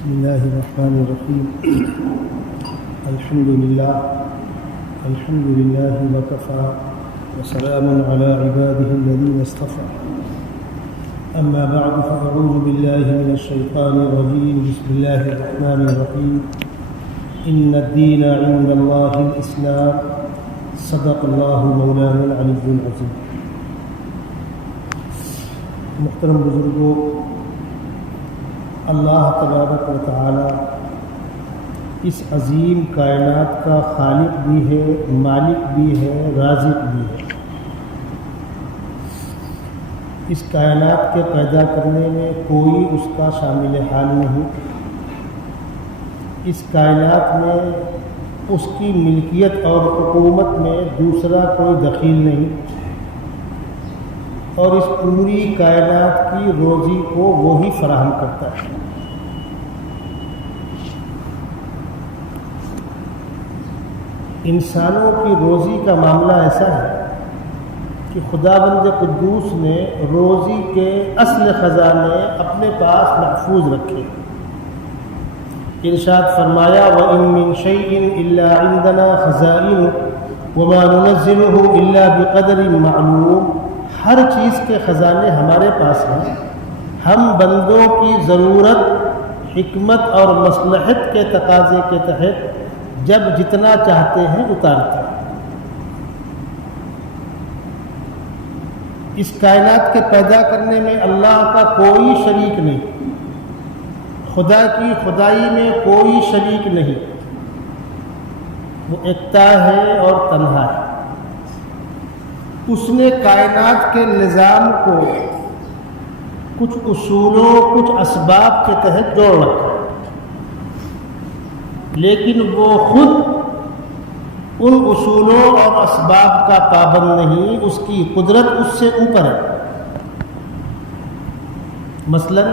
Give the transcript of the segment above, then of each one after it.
بسم الله الرحمن الرحيم. الحمد لله وكفى وسلام على عباده الذين اصطفى. أما بعد فأعوذ بالله من الشيطان الرجيم. بسم الله الرحمن الرحيم. إن الدين عند الله الإسلام. صدق الله مولانا العلي العظيم. محترم بزرگوں، اللہ تبارک و تعالی اس عظیم کائنات کا خالق بھی ہے، مالک بھی ہے، رازق بھی ہے۔ اس کائنات کے پیدا کرنے میں کوئی اس کا شامل حال نہیں۔ اس کائنات میں اس کی ملکیت اور حکومت میں دوسرا کوئی دخیل نہیں، اور اس پوری کائنات کی روزی کو وہی فراہم کرتا ہے۔ انسانوں کی روزی کا معاملہ ایسا ہے کہ خداوند قدوس نے روزی کے اصل خزانے اپنے پاس محفوظ رکھے۔ ارشاد فرمایا وَإِن مِّن شَيْءٍ إِلَّا عِندَنَا خَزَائِنُهُ وَمَا نُنَزِّلُهُ إِلَّا بِقَدَرٍ مَّعْلُومٍ۔ ہر چیز کے خزانے ہمارے پاس ہیں، ہم بندوں کی ضرورت، حکمت اور مصلحت کے تقاضے کے تحت جب جتنا چاہتے ہیں اتارتے ہیں۔ اس کائنات کے پیدا کرنے میں اللہ کا کوئی شریک نہیں، خدا کی خدائی میں کوئی شریک نہیں، وہ یکتا ہے اور تنہا ہے۔ اس نے کائنات کے نظام کو کچھ اصولوں، کچھ اسباب کے تحت جوڑ رکھا، لیکن وہ خود ان اصولوں اور اسباب کا پابند نہیں، اس کی قدرت اس سے اوپر ہے۔ مثلا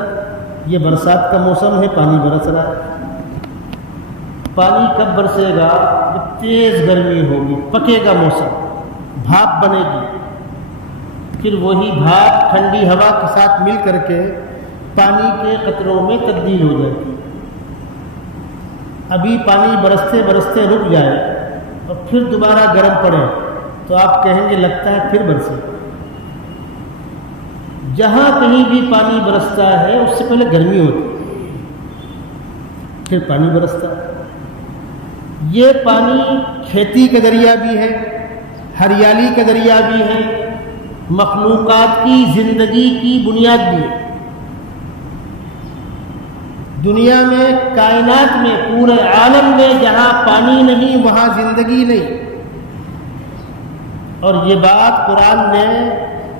یہ برسات کا موسم ہے، پانی برس رہا ہے۔ پانی کب برسے گا؟ جب تیز گرمی ہوگی، پکے گا موسم، بھاپ بنے گی، پھر وہی بھاپ ٹھنڈی ہوا کے ساتھ مل کر کے پانی کے قطروں میں تبدیل ہو جائے گی۔ ابھی پانی برستے برستے رک جائے اور پھر دوبارہ گرم پڑے تو آپ کہیں گے لگتا ہے پھر برسے۔ جہاں کہیں بھی پانی برستا ہے اس سے پہلے گرمی ہوتی ہے، پھر پانی برستا ہے۔ یہ پانی کھیتی کا ذریعہ بھی ہے، ہریالی کا ذریعہ بھی ہے، مخلوقات کی زندگی کی بنیاد بھی ہے۔ دنیا میں، کائنات میں، پورے عالم میں جہاں پانی نہیں وہاں زندگی نہیں۔ اور یہ بات قرآن نے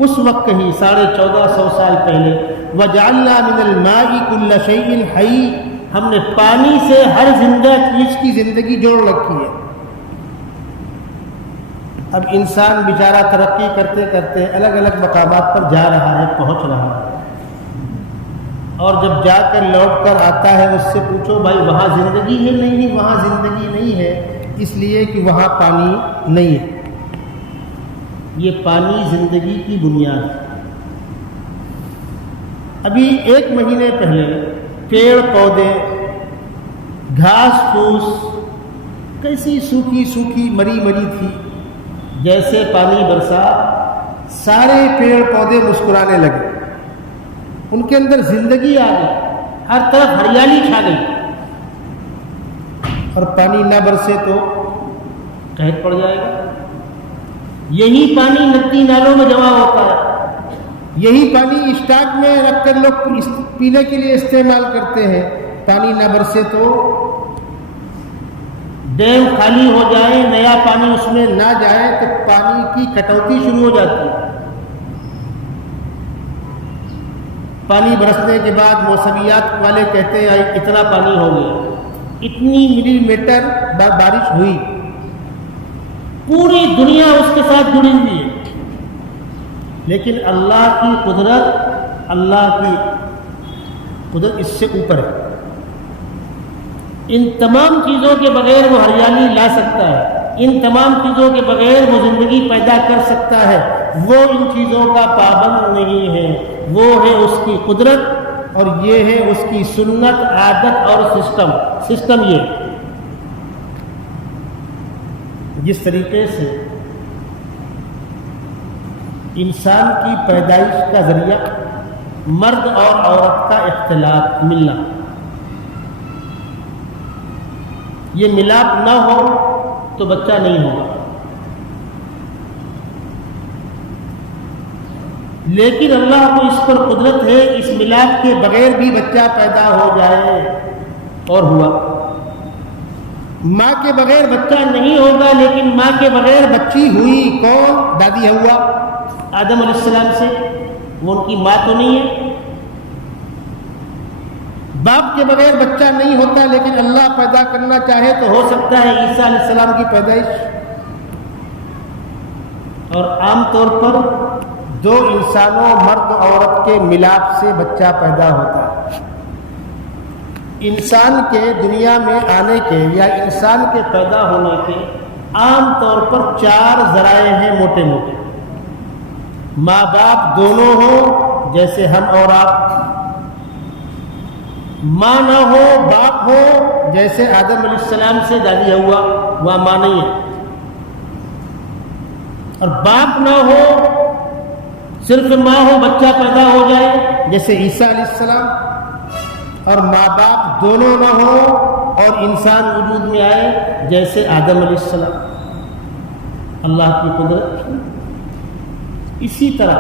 اس وقت کہی 1450 سال پہلے، وَجَعَلْنَا مِنَ الْمَاءِ كُلَّ شَيْءٍ حَيٍّ۔ ہم نے پانی سے ہر زندہ چیز کی زندگی جوڑ رکھی ہے۔ اب انسان بیچارہ ترقی کرتے کرتے الگ الگ مقامات پر جا رہا ہے، پہنچ رہا ہے، اور جب جا کر لوٹ کر آتا ہے اس سے پوچھو بھائی وہاں زندگی ہے؟ نہیں، وہاں زندگی نہیں ہے، اس لیے کہ وہاں پانی نہیں ہے۔ یہ پانی زندگی کی بنیاد ہے۔ ابھی 1 مہینے پہلے پیڑ پودے، گھاس پھوس کیسی سوکھی سوکھی مری مری تھی، جیسے پانی برسا سارے پیڑ پودے مسکرانے لگے، ان کے اندر زندگی آ گئی، ہر طرف ہریالی چھا گئی۔ اور پانی نہ برسے تو قحط پڑ جائے گا۔ یہی پانی ندی نالوں میں جمع ہوتا ہے، یہی پانی اسٹاک میں رکھ کر لوگ پینے کے لیے استعمال کرتے ہیں۔ پانی نہ برسے تو ڈیم خالی ہو جائے، نیا پانی اس میں نہ جائے تو پانی کی کٹوتی شروع ہو جاتی ہے۔ پانی برسنے کے بعد موسمیات والے کہتے ہیں اتنا پانی ہو گیا، اتنی ملی میٹر بارش ہوئی۔ پوری دنیا اس کے ساتھ جڑی ہوئی ہے، لیکن اللہ کی قدرت اس سے اوپر ہے۔ ان تمام چیزوں کے بغیر وہ ہریالی لا سکتا ہے، ان تمام چیزوں کے بغیر وہ زندگی پیدا کر سکتا ہے۔ وہ ان چیزوں کا پابند نہیں ہے، وہ ہے اس کی قدرت اور یہ ہے اس کی سنت، عادت اور سسٹم یہ جس طریقے سے انسان کی پیدائش کا ذریعہ مرد اور عورت کا اختلاط ملنا، یہ ملاپ نہ ہو تو بچہ نہیں ہوگا، لیکن اللہ کو اس پر قدرت ہے اس ملاپ کے بغیر بھی بچہ پیدا ہو جائے، اور ہوا۔ ماں کے بغیر بچہ نہیں ہوگا، لیکن ماں کے بغیر بچی ہوئی، کون؟ دادی ہوا آدم علیہ السلام سے، وہ ان کی ماں تو نہیں ہے۔ باپ کے بغیر بچہ نہیں ہوتا، لیکن اللہ پیدا کرنا چاہے تو ہو سکتا ہے عیسیٰ علیہ السلام کی پیدائش۔ اور عام طور پر دو انسانوں، مرد و عورت کے ملاپ سے بچہ پیدا ہوتا ہے۔ انسان کے دنیا میں آنے کے یا انسان کے پیدا ہونے کے عام طور پر 4 ذرائع ہیں موٹے موٹے۔ ماں باپ دونوں ہوں جیسے ہم اور آپ، ماں نہ ہو باپ ہو جیسے آدم علیہ السلام سے دادی ہوا، وہاں ماں نہیں ہے، اور باپ نہ ہو صرف ماں ہو بچہ پیدا ہو جائے جیسے عیسیٰ علیہ السلام، اور ماں باپ دونوں نہ ہو اور انسان وجود میں آئے جیسے آدم علیہ السلام۔ اللہ کی قدرت۔ اسی طرح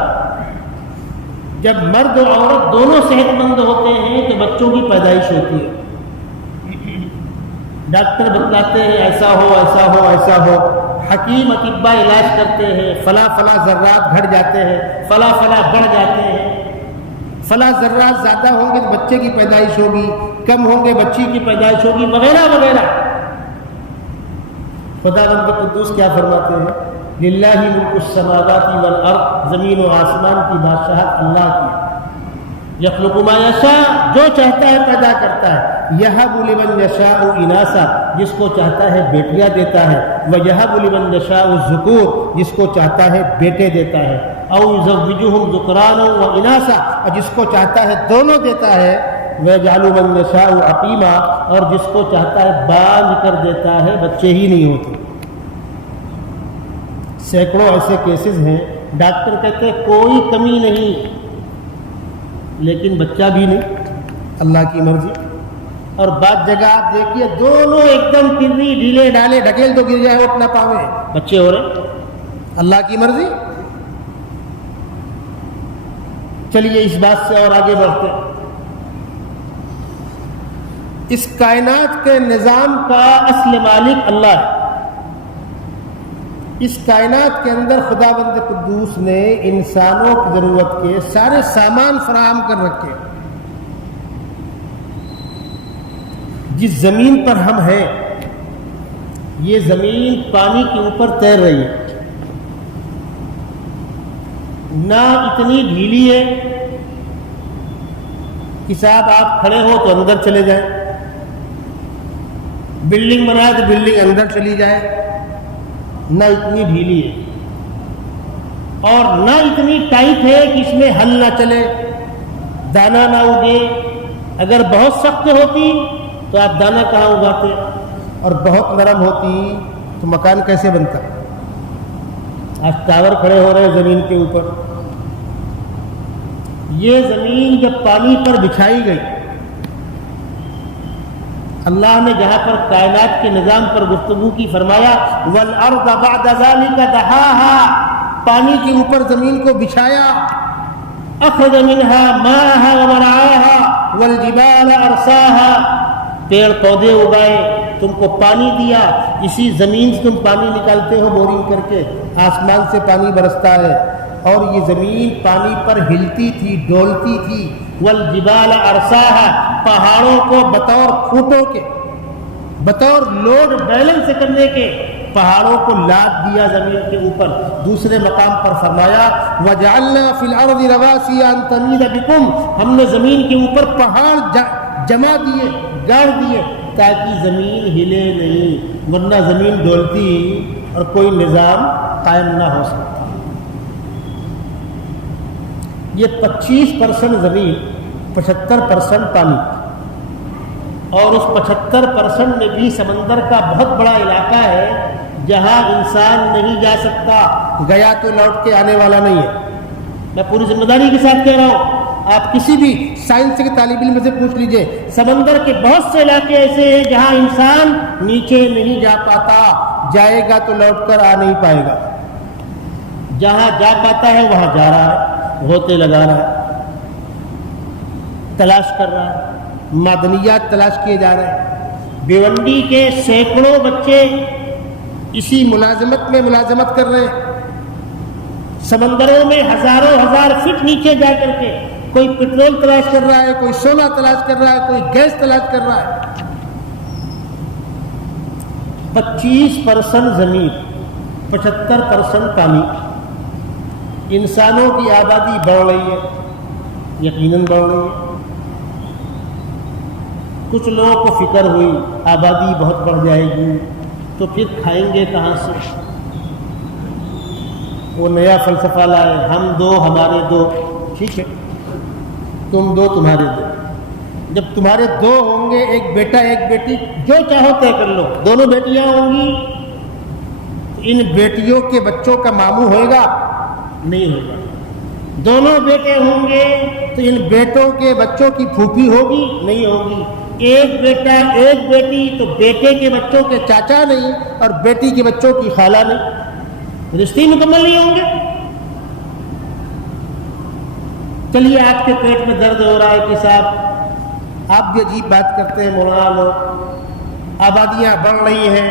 جب مرد اور عورت دونوں صحت مند ہوتے ہیں تو بچوں کی پیدائش ہوتی ہے۔ ڈاکٹر بتلاتے ہیں ایسا ہو ایسا ہو ایسا ہو، حکیم اطباء علاج کرتے ہیں، فلاں فلاں ذرات گھٹ جاتے ہیں، فلاں فلاں بڑھ جاتے ہیں، فلاں ذرات زیادہ ہوں گے تو بچے کی پیدائش ہوگی، کم ہوں گے بچی کی پیدائش ہوگی، وغیرہ وغیرہ۔ خداوند قدوس کیا فرماتے ہیں؟ للہ ملک السماوات والارض، زمین و آسمان کی بادشاہت اللہ کی، یخلق ما یشاء، جو چاہتا ہے پیدا کرتا ہے، یہب لمن یشاء اناثا، جس کو چاہتا ہے بیٹیاں دیتا ہے، ویہب لمن یشاء الذکور، جس کو چاہتا ہے بیٹے دیتا ہے، او یزوجہم ذکرانا و اناثا، اور جس کو چاہتا ہے دونوں دیتا ہے، ویجعل من یشاء عقیما، اور جس کو چاہتا ہے باندھ کر دیتا ہے، بچے ہی نہیں ہوتے۔ سینکڑوں ایسے کیسز ہیں، ڈاکٹر کہتے ہیں کوئی کمی نہیں، لیکن بچہ بھی نہیں، اللہ کی مرضی۔ اور بعض جگہ آپ دیکھیے دونوں ایک دم تری ڈھیلے ڈالے، ڈھکیل تو گر جائے اٹھ نہ پاوے، بچے ہو رہے، اللہ کی مرضی۔ چلیے اس بات سے اور آگے بڑھتے ہیں۔ اس کائنات کے نظام کا اصل مالک اللہ ہے۔ اس کائنات کے اندر خداوند قدوس نے انسانوں کی ضرورت کے سارے سامان فراہم کر رکھے۔ جس زمین پر ہم ہیں، یہ زمین پانی کے اوپر تیر رہی ہے، نہ اتنی ڈھیلی ہے کہ صاحب آپ کھڑے ہو تو اندر چلے جائیں، بلڈنگ بنائے تو بلڈنگ اندر چلی جائے، نہ اتنی ڈھیلی ہے اور نہ اتنی ٹائٹ ہے کہ اس میں ہل نہ چلے، دانا نہ اگے۔ اگر بہت سخت ہوتی تو آپ دانا کہاں اگاتے، اور بہت نرم ہوتی تو مکان کیسے بنتا؟ آج ٹاور کھڑے ہو رہے زمین کے اوپر۔ یہ زمین جب پانی پر بچھائی گئی، اللہ نے جہاں پر کائنات کے نظام پر گفتگو کی فرمایا وَالْأَرْضَ بَعْدَ ذَلِكَ دَحَاهَا، پانی کے اوپر زمین کو بچھایا، أَخْرَجَ مِنْهَا مَاءَهَا وَمَرْعَاهَا وَالْجِبَالَ أَرْسَاهَا، پیڑ پودے اگائے، تم کو پانی دیا، اسی زمین سے تم پانی نکالتے ہو بورنگ کر کے، آسمان سے پانی برستا ہے، اور یہ زمین پانی پر ہلتی تھی، ڈولتی تھی۔ والجبال ارساها، پہاڑوں کو بطور کھوٹوں کے، بطور لوڈ بیلنس کرنے کے پہاڑوں کو لاد دیا زمین کے اوپر۔ دوسرے مقام پر فرمایا وجعلنا فی الارض رواسي ان تمید بكم، ہم نے زمین کے اوپر پہاڑ جما دیے، گاڑ دیے تاکہ زمین ہلے نہیں، ورنہ زمین ڈولتی اور کوئی نظام قائم نہ ہو سکتا۔ یہ 25% زمین 75% پانی، اور اس 75% میں بھی سمندر کا بہت بڑا علاقہ ہے جہاں انسان نہیں جا سکتا، گیا تو لوٹ کے آنے والا نہیں ہے۔ میں پوری ذمہ داری کے ساتھ کہہ رہا ہوں، آپ کسی بھی سائنس کے طالب علم سے پوچھ لیجئے، سمندر کے بہت سے علاقے ایسے ہیں جہاں انسان نیچے نہیں جا پاتا، جائے گا تو لوٹ کر آ نہیں پائے گا۔ جہاں جا پاتا ہے وہاں جا رہا ہے، غوطے لگا رہا ہے، تلاش کر رہا ہے، معدنیات تلاش کیے جا رہے ہیں۔ بھیونڈی کے سینکڑوں بچے اسی ملازمت میں ملازمت کر رہے ہیں، سمندروں میں ہزاروں ہزار فٹ نیچے جا کر کے کوئی پٹرول تلاش کر رہا ہے، کوئی سونا تلاش کر رہا ہے، کوئی گیس تلاش کر رہا ہے۔ 25% زمین، 75% پانی۔ انسانوں کی آبادی بڑھ رہی ہے، یقیناً بڑھ رہی ہے۔ کچھ لوگوں کو فکر ہوئی آبادی بہت بڑھ جائے گی تو پھر کھائیں گے کہاں سے؟ وہ نیا فلسفہ لائے، ہم دو ہمارے دو۔ ٹھیک ہے، تم دو تمہارے دو۔ جب تمہارے دو ہوں گے، ایک بیٹا ایک بیٹی، جو چاہو طے کر لو، دونوں بیٹیاں ہوں گی، ان بیٹیوں کے بچوں کا ماموں ہوئے گا؟ نہیں ہوگا۔ دونوں بیٹے ہوں گے تو ان بیٹوں کے بچوں کی پھوپھی ہوگی؟ نہیں ہوگی۔ ایک بیٹا ایک بیٹی تو بیٹے کے بچوں کے چاچا نہیں اور بیٹی کے بچوں کی خالہ نہیں، رشتے مکمل نہیں ہوں گے۔ چلیے آپ کے پیٹ میں درد ہو رہا ہے کہ صاحب آپ بھی عجیب بات کرتے ہیں مولانا لوگ، آبادیاں بڑھ رہی ہیں،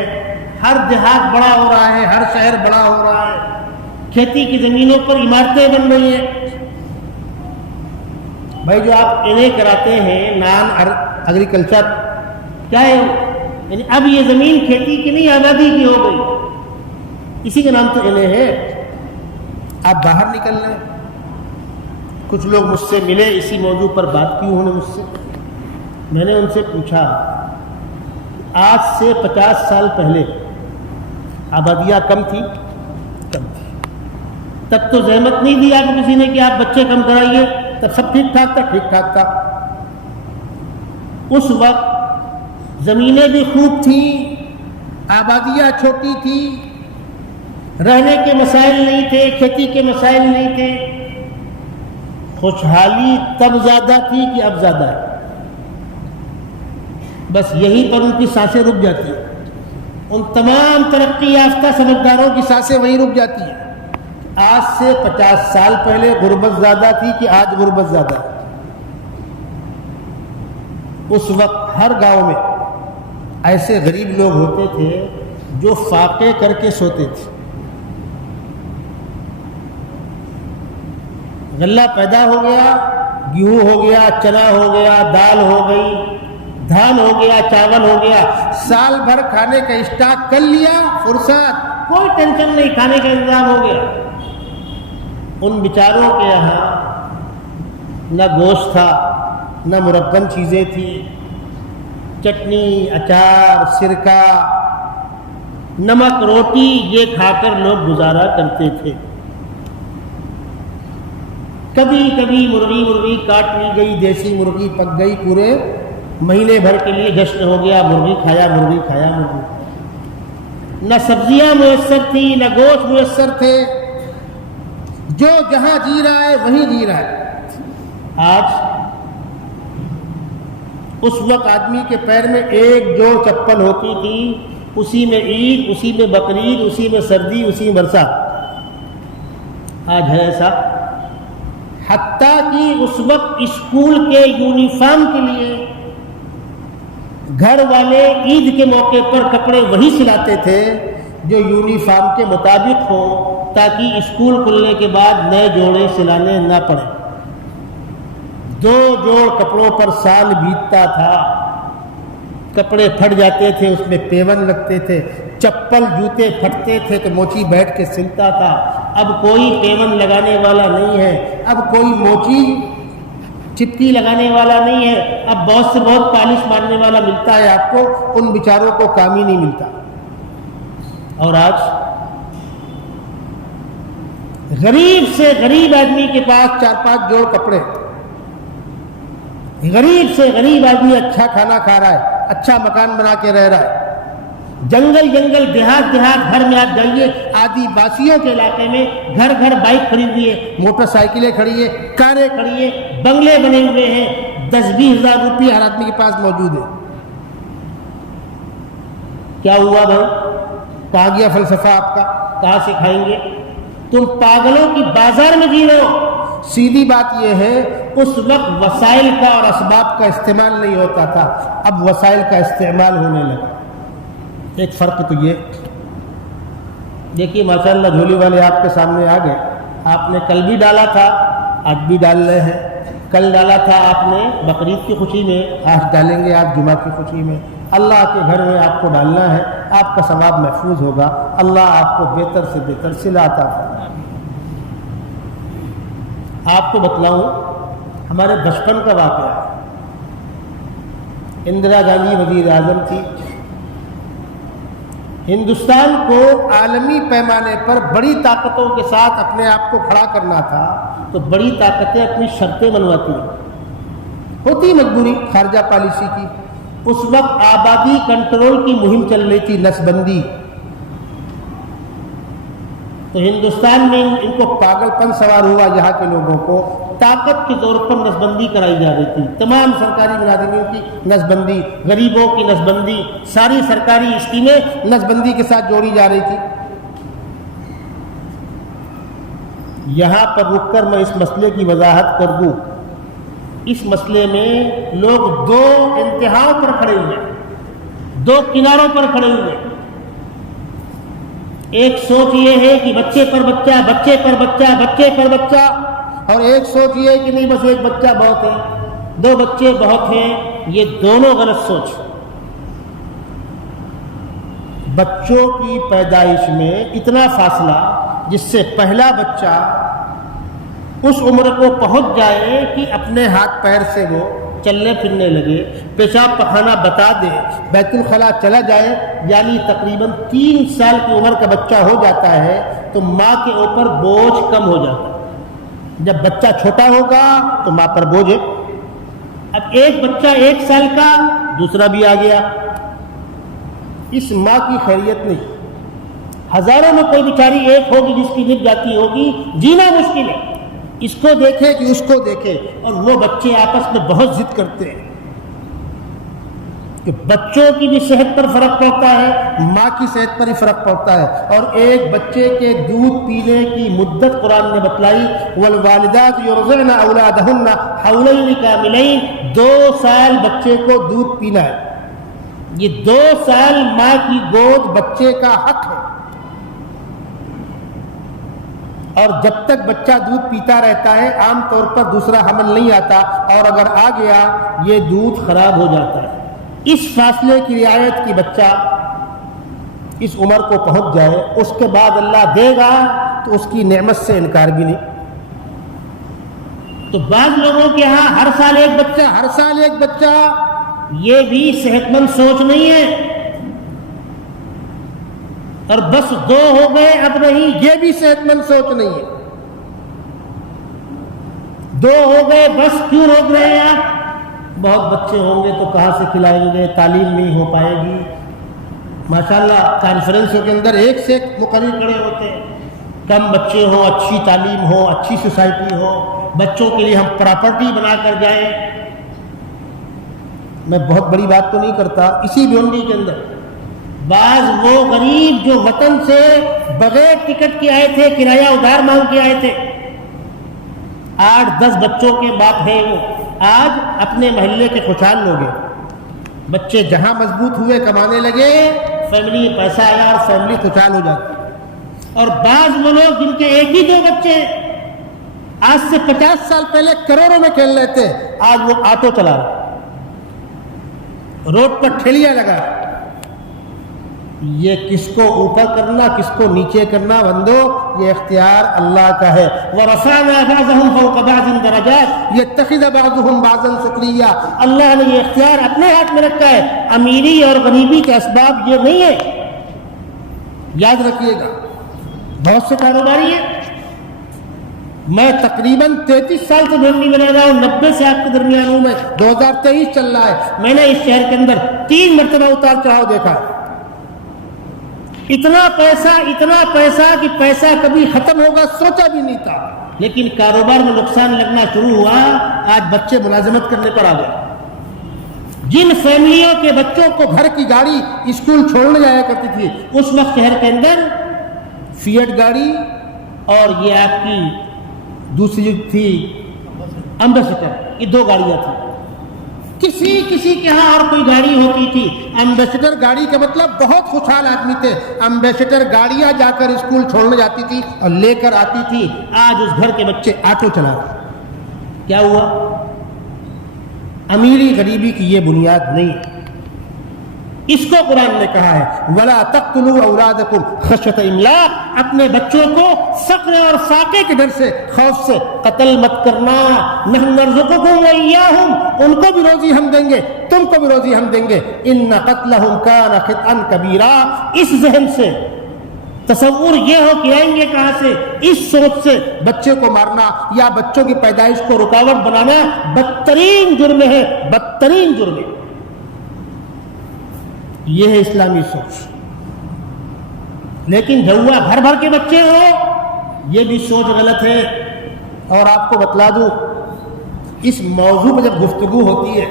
ہر دیہات بڑا ہو رہا ہے، ہر شہر بڑا ہو رہا ہے، کھیتی کی زمینوں پر عمارتیں بن رہی ہیں۔ بھائی جو آپ انہیں کراتے ہیں نان ایگریکلچر، کیا ہے یعنی اب یہ زمین کھیتی کی نہیں آبادی کی ہو گئی، اسی کا نام تو انہیں ہے۔ آپ باہر نکل رہے ہیں، کچھ لوگ مجھ سے ملے، اسی موضوع پر بات کی انہوں نے مجھ سے۔ میں نے ان سے پوچھا آج سے 50 سال پہلے آبادیاں کم تھی؟ کم تھی۔ تب تو زحمت نہیں دی آپ کسی نے کہ آپ بچے کم کرائیے، تب سب ٹھیک ٹھاک تھا، ٹھیک ٹھاک تھا۔ اس وقت زمینیں بھی خوب تھیں، آبادیاں چھوٹی تھی، رہنے کے مسائل نہیں تھے، کھیتی کے مسائل نہیں تھے۔ خوشحالی تب زیادہ تھی کہ اب زیادہ ہے، بس یہیں پر ان کی سانسیں رک جاتی ہیں۔ ان تمام ترقی یافتہ سمجھداروں کی سانسیں وہیں رک جاتی ہیں۔ آج سے 50 سال پہلے غربت زیادہ تھی کہ آج غربت زیادہ ہے؟ اس وقت ہر گاؤں میں ایسے غریب لوگ ہوتے تھے جو فاقے کر کے سوتے تھے۔ غلہ پیدا ہو گیا، گیہوں ہو گیا، چنا ہو گیا، دال ہو گئی، دھان ہو گیا، چاول ہو گیا، سال بھر کھانے کا اسٹاک کر لیا، فرصت، کوئی ٹینشن نہیں، کھانے کا انتظام ہو گیا۔ ان بیچاروں کے یہاں نہ گوشت تھا، نہ مربن چیزیں تھیں، چٹنی، اچار، سرکہ، نمک، روٹی، یہ کھا کر لوگ گزارا کرتے تھے۔ کبھی کبھی مرغی کاٹ لی گئی، دیسی مرغی پک گئی، پورے مہینے بھر کے لیے جشن ہو گیا، مرغی کھایا۔ نہ سبزیاں میسر تھیں، نہ گوشت میسر تھے، جو جہاں جی رہا ہے وہیں جی رہا ہے۔ آج اس وقت آدمی کے پیر میں ایک جوڑ چپل ہوتی تھی، اسی میں عید، اسی میں بقرعید، اسی میں سردی، اسی میں برسات۔ آج ہے ایسا؟ حتیٰ کہ اس وقت اسکول کے یونیفارم کے لیے گھر والے عید کے موقع پر کپڑے وہی سلاتے تھے جو یونیفارم کے مطابق ہو، تاکہ اسکول کھلنے کے بعد نئے جوڑے سلانے نہ پڑے۔ 2 جوڑ کپڑوں پر سال بیتتا تھا، کپڑے پھٹ جاتے تھے، اس میں پیون لگتے تھے، چپل جوتے پھٹتے تھے تو موچی بیٹھ کے سلتا تھا۔ اب کوئی پیون لگانے والا نہیں ہے، اب کوئی موچی چپکی لگانے والا نہیں ہے، اب بہت سے بہت پالش مارنے والا ملتا ہے آپ کو، ان بیچاروں کو کام ہی نہیں ملتا۔ اور آج غریب سے غریب آدمی کے پاس 4-5 جوڑ کپڑے، غریب سے غریب آدمی اچھا کھانا کھا رہا ہے، اچھا مکان بنا کے رہ رہا ہے۔ جنگل جنگل، دیہات دیہات، گھر میں آپ جائیے آدی واسیوں کے علاقے میں گھر گھر بائک کھڑی ہوئی ہے، موٹر سائیکلیں کھڑی ہے، کاریں کھڑی ہے، بنگلے بنے ہوئے ہیں، 10-20 ہزار روپیہ ہر آدمی کے پاس موجود ہے۔ کیا ہوا بھائی؟ کہاں گیا فلسفہ آپ کا؟ کہاں سے کھائیں گے؟ تم پاگلوں کی بازار میں جی رہے ہو۔ سیدھی بات یہ ہے، اس وقت وسائل کا اور اسباب کا استعمال نہیں ہوتا تھا، اب وسائل کا استعمال ہونے لگا۔ ایک فرق تو یہ دیکھیے، ماشاءاللہ جھولی والے آپ کے سامنے آ گئے، آپ نے کل بھی ڈالا تھا، آج بھی ڈال رہے ہیں۔ کل ڈالا تھا آپ نے بقرعید کی خوشی میں، آج ڈالیں گے آپ جمعہ کی خوشی میں۔ اللہ کے گھر میں آپ کو ڈالنا ہے، آپ کا ثواب محفوظ ہوگا، اللہ آپ کو بہتر سے بہتر صلہ عطا فرمائے۔ آپ کو بتلاؤں ہمارے بچپن کا واقعہ ہے۔ اندرا گاندھی وزیر اعظم تھی، ہندوستان کو عالمی پیمانے پر بڑی طاقتوں کے ساتھ اپنے آپ کو کھڑا کرنا تھا، تو بڑی طاقتیں اپنی شرطیں منواتی ہیں، ہوتی مجبوری خارجہ پالیسی کی۔ اس وقت آبادی کنٹرول کی مہم چل رہی تھی، نسل بندی۔ تو ہندوستان میں ان کو پاگل پن سوار ہوا، یہاں کے لوگوں کو طاقت کے طور پر نسل بندی کرائی جا رہی تھی۔ تمام سرکاری ملازمین کی نسل بندی، غریبوں کی نسل بندی، ساری سرکاری اسکیمیں نسل بندی کے ساتھ جوڑی جا رہی تھی۔ یہاں پر رک کر میں اس مسئلے کی وضاحت کر دوں۔ اس مسئلے میں لوگ دو انتہاؤں پر کھڑے ہوئے، دو کناروں پر کھڑے ہوئے۔ ایک سوچ یہ ہے کہ بچے پر بچہ، بچے پر بچہ، بچے پر بچہ، اور ایک سوچ یہ ہے کہ نہیں بس ایک بچہ بہت ہے، 2 بچے بہت ہیں۔ یہ دونوں غلط سوچ۔ بچوں کی پیدائش میں اتنا فاصلہ، جس سے پہلا بچہ اس عمر کو پہنچ جائے کہ اپنے ہاتھ پیر سے وہ چلنے پھرنے لگے، پیشاب پخانہ بتا دے، بیت الخلاء چلا جائے، یعنی تقریباً 3 سال کی عمر کا بچہ ہو جاتا ہے، تو ماں کے اوپر بوجھ کم ہو جاتا ہے۔ جب بچہ چھوٹا ہوگا تو ماں پر بوجھ ہے۔ اب ایک بچہ 1 سال کا، دوسرا بھی آ گیا، اس ماں کی خیریت نہیں۔ ہزاروں میں کوئی بیچاری ایک ہوگی جس کی نب جاتی ہوگی، جینا مشکل ہے۔ اس کو دیکھے کہ اس کو دیکھے، اور وہ بچے آپس میں بہت ضد کرتے ہیں کہ بچوں کی بھی صحت پر فرق پڑتا ہے، ماں کی صحت پر ہی فرق پڑتا ہے۔ اور ایک بچے کے دودھ پینے کی مدت قرآن نے بتلائی، والوالدات یرضعن اولادہن حولین کاملین، 2 سال بچے کو دودھ پینا ہے۔ یہ 2 سال ماں کی گود بچے کا حق ہے، اور جب تک بچہ دودھ پیتا رہتا ہے عام طور پر دوسرا حمل نہیں آتا، اور اگر آ گیا یہ دودھ خراب ہو جاتا ہے۔ اس فاصلے کی رعایت کی بچہ اس عمر کو پہنچ جائے، اس کے بعد اللہ دے گا تو اس کی نعمت سے انکار بھی نہیں۔ تو بعض لوگوں کے ہاں ہر سال ایک بچہ، ہر سال ایک بچہ، یہ بھی صحت مند سوچ نہیں ہے۔ اور بس 2 ہو گئے اب نہیں، یہ بھی صحت مند سوچ نہیں ہے۔ 2 ہو گئے بس، کیوں روک رہے ہیں آپ؟ بہت بچے ہوں گے تو کہاں سے کھلائیں گے، تعلیم نہیں ہو پائے گی۔ ماشاءاللہ کانفرنسوں کے اندر ایک سے ایک مقرر کھڑے ہوتے ہیں، کم بچے ہوں، اچھی تعلیم ہو، اچھی سوسائٹی ہو، بچوں کے لیے ہم پراپرٹی بنا کر جائیں۔ میں بہت بڑی بات تو نہیں کرتا، اسی بھیونڈی کے اندر بعض وہ غریب جو وطن سے بغیر ٹکٹ کے آئے تھے، کرایہ ادھار مانگ کے آئے تھے، 8-10 بچوں کے باپ ہیں، وہ آج اپنے محلے کے خوشحال لوگ ہیں۔ بچے جہاں مضبوط ہوئے، کمانے لگے، فیملی پیسہ آیا اور فیملی خوشحال ہو جاتی۔ اور بعض وہ لوگ جن کے ایک ہی 2 بچے ہیں، آج سے 50 سال پہلے کروڑوں میں کھیل رہے تھے، آج وہ آٹو چلا رہے، روڈ پر ٹھیلیاں لگا۔ یہ کس کو اوپر کرنا، کس کو نیچے کرنا بندو، یہ اختیار اللہ کا ہے۔ وَرَفَعْنَا بَعْضَهُمْ فَوْقَ بَعْضٍ دَرَجَاتٍ لِيَتَّخِذَ بَعْضُهُمْ بَعْضًا سُخْرِيًّا۔ اللہ نے یہ اختیار اپنے ہاتھ میں رکھا ہے، امیری اور غریبی کے اسباب یہ نہیں ہے، یاد رکھیے گا۔ بہت سے کاروباری ہیں میں تقریباً 33 سال سے دہلی میں رہ رہا ہوں، 90 سے آپ کے درمیان ہوں میں، 2023 چل رہا ہے، میں نے اس شہر کے اندر 3 مرتبہ اتار چڑھاؤ دیکھا، اتنا پیسہ کہ پیسہ کبھی ختم ہوگا سوچا بھی نہیں تھا، لیکن کاروبار میں نقصان لگنا شروع ہوا، آج بچے ملازمت کرنے پر آ گئے۔ جن فیملیوں کے بچوں کو گھر کی گاڑی اسکول چھوڑنے جایا کرتی تھی، اس وقت شہر کے اندر فیٹ گاڑی اور یہ آپ کی دوسری تھی امبیسڈر، یہ 2 گاڑیاں تھیں، کسی کے ہاں اور کوئی گاڑی ہوتی تھی۔ امبیسڈر گاڑی کا مطلب بہت خوشحال آدمی تھے، امبیسڈر گاڑیاں جا کر اسکول چھوڑنے جاتی تھی اور لے کر آتی تھی، آج اس گھر کے بچے آٹو چلا رہے۔ کیا ہوا؟ امیری غریبی کی یہ بنیاد نہیں، اس کو قرآن نے کہا ہے وَلَا تَقْتُلُوا أَوْلَادَكُمْ خَشْيَةَ إِمْلَاقٍ، اپنے بچوں کو فقر اور فاقے کے ڈر سے، خوف سے قتل مت کرنا۔ نَحْنُ نَرْزُقُكُمْ وَإِيَّاهُمْ، ان کو بھی روزی ہم دیں گے، تم کو بھی روزی ہم دیں گے۔ إِنَّ قَتْلَهُمْ كَانَ خِطْئًا كَبِيرًا، اس ذہن سے تصور یہ ہو کہ آئیں گے کہاں سے، اس سوچ سے بچے کو مارنا یا بچوں کی پیدائش کو رکاوٹ بنانا بدترین جرم ہے، بدترین جرم ہے۔ یہ ہے اسلامی سوچ۔ لیکن جھوا بھر بھر کے بچے ہو، یہ بھی سوچ غلط ہے۔ اور آپ کو بتلا دوں، اس موضوع پہ جب گفتگو ہوتی ہے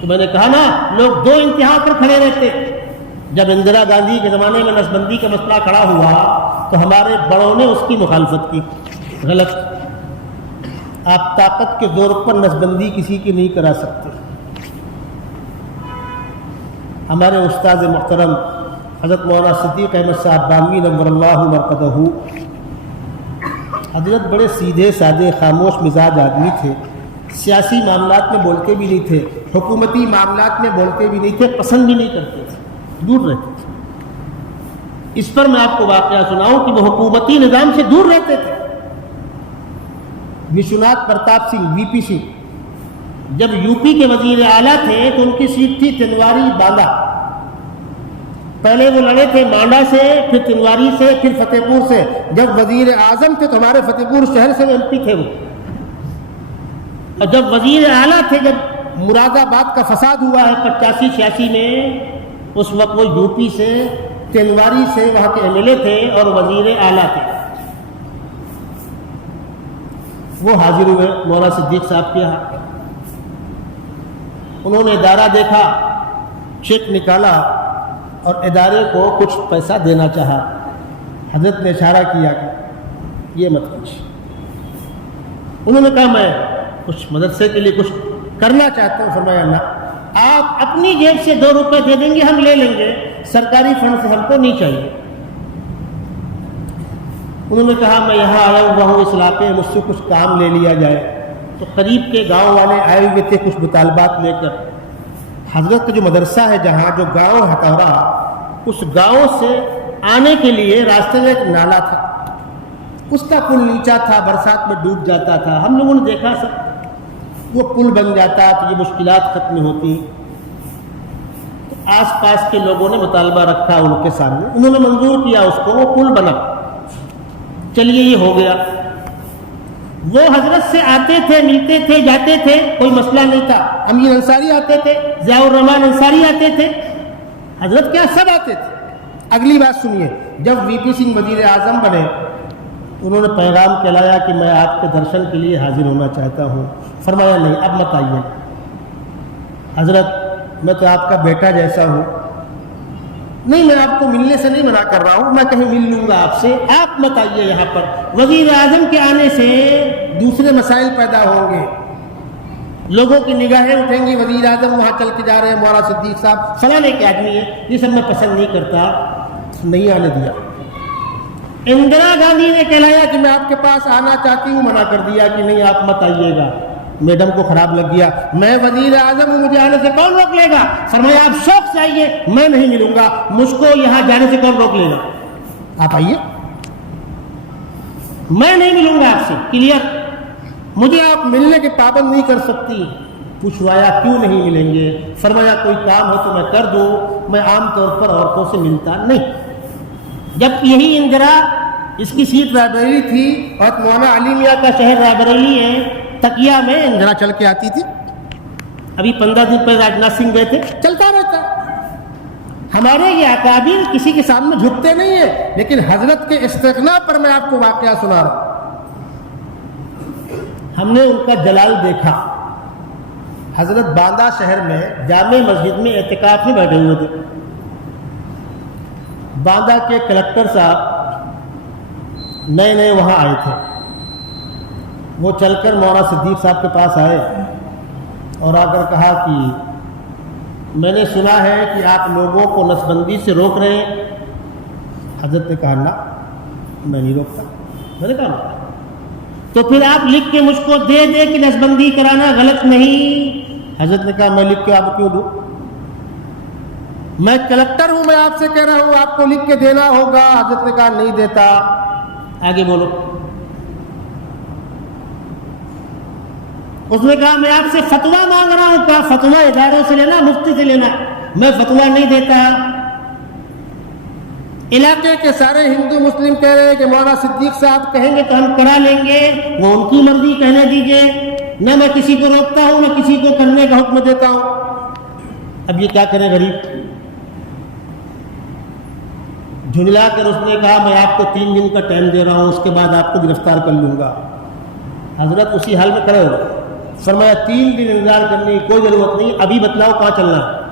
تو میں نے کہا نا، لوگ 2 انتہا پر کھڑے رہتے۔ جب اندرا گاندھی کے زمانے میں نس بندی کا مسئلہ کھڑا ہوا تو ہمارے بڑوں نے اس کی مخالفت کی، غلط۔ آپ طاقت کے زور پر نس بندی کسی کی نہیں کرا سکتے۔ ہمارے استاد محترم حضرت مولانا صدیق احمد صاحب بانوی نور اللہ مرقدہ، حضرت بڑے سیدھے سادے خاموش مزاج آدمی تھے، سیاسی معاملات میں بولتے بھی نہیں تھے، حکومتی معاملات میں بولتے بھی نہیں تھے، پسند بھی نہیں کرتے تھے، دور رہتے تھے۔ اس پر میں آپ کو واقعہ سناؤں کہ وہ حکومتی نظام سے دور رہتے تھے۔ وشوناتھ پرتاپ سنگھ وی پی سنگھ جب یو پی کے وزیر اعلیٰ تھے تو ان کی سیٹ تھی تنواری باندہ۔ پہلے وہ لڑے تھے مانڈا سے، پھر تنواری سے، پھر فتح پور سے۔ جب وزیر اعظم تھے تو ہمارے فتح پور شہر سے ایم پی تھے وہ، اور جب وزیر اعلیٰ تھے، جب مراد آباد کا فساد ہوا ہے 85-86 میں، اس وقت وہ یو پی سے، تنواری سے وہاں کے ایم ایل اے تھے اور وزیر اعلیٰ تھے۔ وہ حاضر ہوئے مولانا صدیق صاحب کے یہاں، انہوں نے ادارہ دیکھا، چیک نکالا اور ادارے کو کچھ پیسہ دینا چاہا۔ حضرت نے اشارہ کیا کہ یہ مت کچھ۔ انہوں نے کہا میں کچھ مدرسے کے لیے کچھ کرنا چاہتا ہوں۔ فرمایا نہ، آپ اپنی جیب سے 2 روپے دے دیں گے، ہم لے لیں گے، سرکاری فنڈ سے ہم کو نہیں چاہیے۔ انہوں نے کہا میں یہاں آیا ہوا ہوں، اس علاقے میں مجھ سے کچھ کام لے لیا جائے۔ تو قریب کے گاؤں والے آئے ہوئے تھے کچھ مطالبات لے کر۔ حضرت کا جو مدرسہ ہے جہاں، جو گاؤں ہتورا، اس گاؤں سے آنے کے لیے راستے میں ایک نالا تھا، اس کا پل نیچا تھا، برسات میں ڈوب جاتا تھا۔ ہم لوگوں نے دیکھا سب، وہ پل بن جاتا تو یہ مشکلات ختم ہوتی۔ تو آس پاس کے لوگوں نے مطالبہ رکھا ان کے سامنے، انہوں نے منظور کیا اس کو، وہ پل بنا۔ چلیے یہ ہو گیا۔ وہ حضرت سے آتے تھے، ملتے تھے، جاتے تھے، کوئی مسئلہ نہیں تھا۔ امیر انصاری آتے تھے، ضیاء الرحمن انصاری آتے تھے، حضرت کیا سب آتے تھے۔ اگلی بات سنیے، جب وی پی سنگھ وزیر اعظم بنے، انہوں نے پیغام کہلایا کہ میں آپ کے درشن کے لیے حاضر ہونا چاہتا ہوں۔ فرمایا نہیں، اب مت آئیے حضرت، میں تو آپ کا بیٹا جیسا ہوں، نہیں میں آپ کو ملنے سے نہیں منع کر رہا ہوں، میں کہیں مل لوں گا آپ سے، آپ مت آئیے یہاں پر۔ وزیر اعظم کے آنے سے دوسرے مسائل پیدا ہوں گے، لوگوں کی نگاہیں اٹھیں گی، وزیر اعظم وہاں چل کے جا رہے ہیں، مولانا صدیق صاحب فلانے کے آدمی ہے، یہ سب میں پسند نہیں کرتا، نہیں آنے دیا۔ اندرا گاندھی نے کہلایا کہ میں آپ کے پاس آنا چاہتی ہوں، منع کر دیا کہ نہیں آپ مت آئیے گا۔ میڈم کو خراب لگ گیا، میں وزیر اعظم ہوں، مجھے آنے سے کون روک لے گا؟ فرمایا آپ شوق سے آئیے، میں نہیں ملوں گا، مجھ کو یہاں جانے سے کون روک لے گا؟ آپ آئیے، میں نہیں ملوں گا آپ سے، کلیئر، مجھے آپ ملنے کے پابند نہیں کر سکتی۔ پوچھوایا کیوں نہیں ملیں گے؟ فرمایا کوئی کام ہو تو میں کر دوں، میں عام طور پر عورتوں سے ملتا نہیں۔ جب یہی اندرا اس کی سیٹ رائے بریلی تھی اور مولانا علی میاں کا شہر رائے بریلی ہے، تکیہ میں ذرا چل کے آتی تھی. ابھی 15 دن پہلے راجناتھ سنگھ گئے تھے، چلتا رہتا ہے. ہمارے یہ اکابر کسی کے سامنے جھکتے نہیں ہیں، لیکن حضرت کے استغنا پر میں آپ کو واقعہ سنا رہا ہوں. ہم نے ان کا جلال دیکھا. حضرت باندہ شہر میں جامع مسجد میں اعتکاف میں بیٹھے ہوئے تھے. باندہ کے کلکٹر صاحب نئے وہاں آئے تھے. وہ چل کر مولانا صدیق صاحب کے پاس آئے اور آ کر کہا کہ میں نے سنا ہے کہ آپ لوگوں کو نسبندی سے روک رہے ہیں. حضرت نے کہا نہ، میں نہیں روکتا. میں نے کہا نہ. تو پھر آپ لکھ کے مجھ کو دے دے کہ نسبندی کرانا غلط نہیں. حضرت نے کہا میں لکھ کے آپ کیوں دوں؟ میں کلکٹر ہوں، میں آپ سے کہہ رہا ہوں آپ کو لکھ کے دینا ہوگا. حضرت نے کہا نہیں دیتا. آگے بولو. اس نے کہا میں آپ سے فتویٰ مانگ رہا ہوں. کہا فتویٰ اداروں سے لینا، مفتی سے لینا، میں فتویٰ نہیں دیتا. علاقے کے سارے ہندو مسلم کہہ رہے ہیں کہ مولانا صدیق صاحب کہیں گے تو ہم کرا لیں گے، وہ ان کی مرضی، کہنے دیجئے. نہ میں کسی کو روکتا ہوں نہ کسی کو کرنے کا حکم دیتا ہوں. اب یہ کیا کرے غریب؟ جھنجلا کر اس نے کہا میں آپ کو 3 دن کا ٹائم دے رہا ہوں، اس کے بعد آپ کو گرفتار کر لوں گا. حضرت اسی حال میں کھڑے ہو گئے. فرمایا 3 دن انتظار کرنے کی کوئی ضرورت نہیں، ابھی بتلاؤ کہاں چلنا ہے.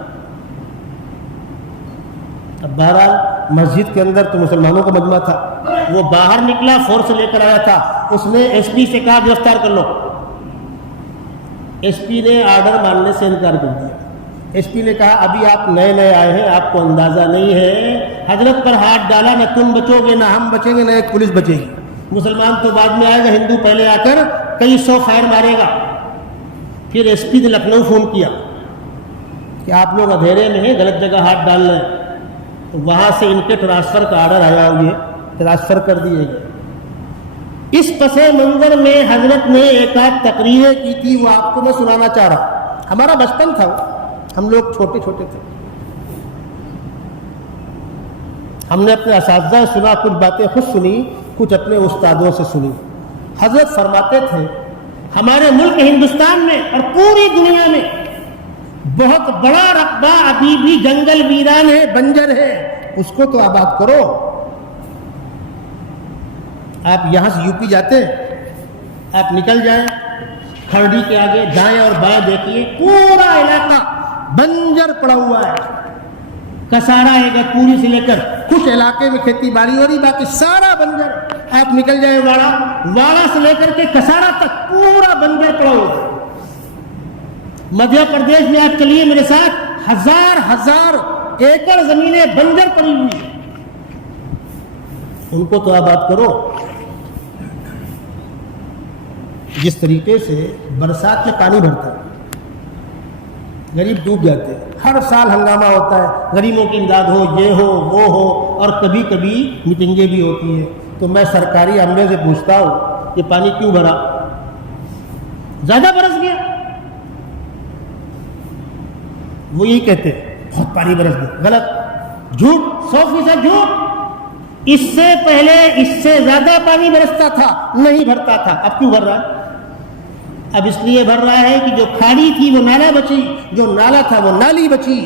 اب بہرحال مسجد کے اندر تو مسلمانوں کا مجمع تھا. وہ باہر نکلا، فورس لے کر آیا تھا. اس نے ایس پی سے کہا گرفتار کر لو. ایس پی نے آرڈر ماننے سے انکار کر دیا. ایس پی نے کہا ابھی آپ نئے آئے ہیں، آپ کو اندازہ نہیں ہے. حضرت پر ہاتھ ڈالا، نہ تم بچو گے نہ ہم بچیں گے نہ ایک پولیس بچے گی. مسلمان تو بعد میں آئے گا، ہندو پہلے آ کر کئی 100 فائر مارے گا. پھر ایس پی نے لکھنؤ فون کیا کہ آپ لوگ اندھیرے میں ہیں، غلط جگہ ہاتھ ڈال رہے ہیں. تو وہاں سے ان کے ٹرانسفر کا آرڈر آیا، ہوئے ٹرانسفر کر دیے گئے. اس پس منظر میں حضرت نے ایک آدھ تقریریں کی تھی، وہ آپ کو میں سنانا چاہ رہا ہوں. ہمارا بچپن تھا، ہم لوگ چھوٹے تھے. ہم نے اپنے اساتذہ سے سنا، کچھ باتیں خود سنی، کچھ اپنے استادوں سے سنی. حضرت فرماتے تھے ہمارے ملک ہندوستان میں اور پوری دنیا میں بہت بڑا رقبہ ابھی بھی جنگل ویران ہے، بنجر ہے، اس کو تو آباد کرو. آپ یہاں سے یو پی جاتے ہیں، آپ نکل جائیں کھرڑی کے آگے دائیں اور بائیں دیکھیے، پورا علاقہ بنجر پڑا ہوا ہے. کسارا ہے پوری سے لے کر کچھ علاقے میں کھیتی باڑی ہو رہی، باقی سارا بنجر. آپ نکل جائیں واڑا سے لے کر کے کسارا تک پورا بنجر پڑا ہوا ہے. مدھیہ پردیش میں آپ چلیے میرے ساتھ، ہزار ایکڑ زمینیں بنجر پڑی ہوئی ہیں. ان کو تو آباد کرو. جس طریقے سے برسات میں پانی بھرتا ہے، غریب ڈوب جاتے ہیں، ہر سال ہنگامہ ہوتا ہے، غریبوں کی امداد ہو، یہ ہو وہ ہو، اور کبھی کبھی میٹنگیں بھی ہوتی ہیں. تو میں سرکاری عملے سے پوچھتا ہوں یہ پانی کیوں بھرا؟ زیادہ برس گیا. وہ یہی کہتے ہیں بہت پانی برس گیا. غلط، جھوٹ، 100% جھوٹ. اس سے پہلے اس سے زیادہ پانی برستا تھا، نہیں بھرتا تھا. اب کیوں بھر رہا ہے؟ اب اس لیے بھر رہا ہے کہ جو کھاڑی تھی وہ نالا بچی، جو نالا تھا وہ نالی بچی.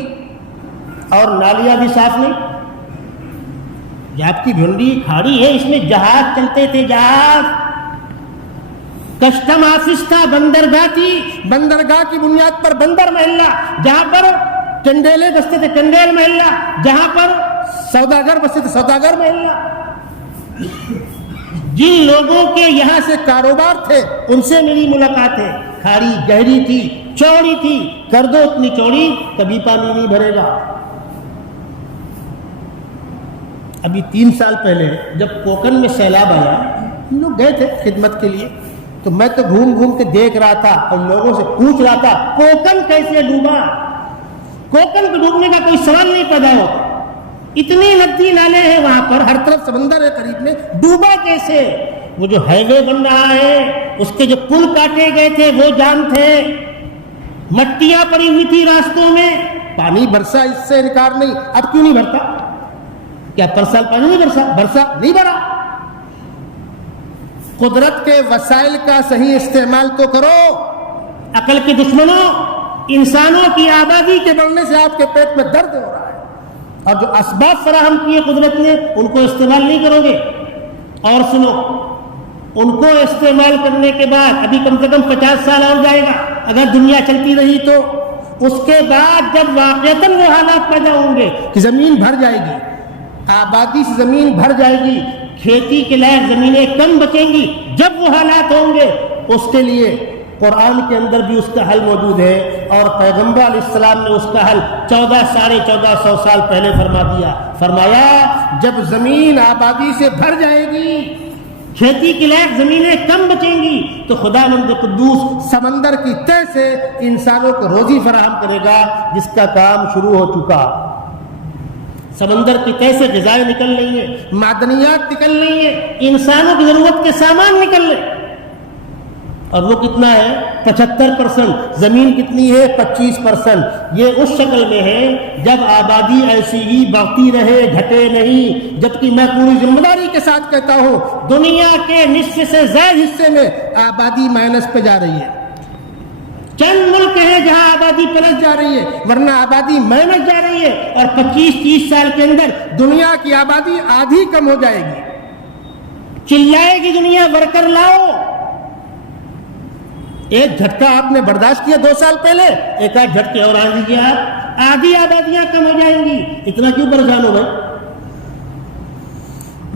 اور نالیاں بھی صاف نہیں. یہ آپ کی بھنڈی کھاڑی ہے، اس میں جہاز چلتے تھے، جہاز. کسٹم آفس تھا، بندرگاہ تھی، بندرگاہ کی بنیاد پر بندر محلہ، جہاں پر چنڈیلے بستے تھے چنڈیل محلہ، جہاں پر سوداگر بستے تھے سوداگر محلہ. جن لوگوں کے یہاں سے کاروبار تھے ان سے میری ملاقات ہے. کھاڑی گہری تھی، چوڑی تھی، کر دو اتنی چوڑی، کبھی پانی نہیں بھرے گا. ابھی 3 سال پہلے جب کوکن میں سیلاب آیا، ہم لوگ گئے تھے خدمت کے لیے، تو میں تو گھوم کے دیکھ رہا تھا اور لوگوں سے پوچھ رہا تھا کوکن کیسے ڈوبا. کوکن کو ڈوبنے کا کوئی سوال نہیں پیدا ہوتا. اتنی ندی نالے ہیں وہاں پر، ہر طرف سمندر ہے قریب میں، ڈوبا کیسے؟ وہ جو ہائی وے بن رہا ہے اس کے جو پل کاٹے گئے تھے وہ جانتے. مٹیاں پڑی ہوئی تھی راستوں میں. پانی برسا، اس سے انکار نہیں. اب کیوں نہیں بھرتا؟ کیا پر سال پانی نہیں برسا نہیں بھرا. قدرت کے وسائل کا صحیح استعمال تو کرو. عقل کے دشمنوں، انسانوں کی آبادی کے بڑھنے سے آپ کے پیٹ میں درد ہو رہا ہے، اور جو اسباب فراہم کیے قدرت نے ان کو استعمال نہیں کرو گے. اور سنو، ان کو استعمال کرنے کے بعد ابھی کم سے کم 50 سال اور جائے گا اگر دنیا چلتی رہی تو. اس کے بعد جب واقعتاً وہ حالات پیدا ہوں گے کہ زمین بھر جائے گی، آبادی سے زمین بھر جائے گی، کھیتی کے لائق زمینیں کم بچیں گی، جب وہ حالات ہوں گے اس کے لیے قرآن کے اندر بھی اس کا حل موجود ہے، اور پیغمبر علیہ السلام نے اس کا حل 1400 سال پہلے فرما دیا. فرمایا جب زمین آبادی سے بھر جائے گی، کھیتی کے لائق زمینیں کم بچیں گی، تو خداوند قدوس سمندر کی تہ سے انسانوں کو روزی فراہم کرے گا جس کا کام شروع ہو چکا. سمندر کی تہ سے غذائیں نکل رہی ہیں، معدنیات نکل رہی ہیں، انسانوں کی ضرورت کے سامان نکل رہے ہیں. اور وہ کتنا ہے؟ 75%. زمین کتنی ہے؟ 25%. یہ اس شکل میں ہے جب آبادی ایسی ہی بڑھتی رہے، گھٹے نہیں. جبکہ میں پوری ذمہ داری کے ساتھ کہتا ہوں دنیا کے نصف سے زائد حصے میں آبادی مائنس پہ جا رہی ہے. چند ملک ہیں جہاں آبادی پلس جا رہی ہے، ورنہ آبادی مائنس جا رہی ہے. اور 25-30 سال کے اندر دنیا کی آبادی آدھی کم ہو جائے گی. چلائے گی دنیا، ورکر لاؤ. ایک جھٹکا آپ نے برداشت کیا 2 سال پہلے، ایک آدھ جھٹکے اور آ دیجیے آپ، آدھی آبادیاں کم ہو جائیں گی. اتنا کیوں پریشان ہو گئے؟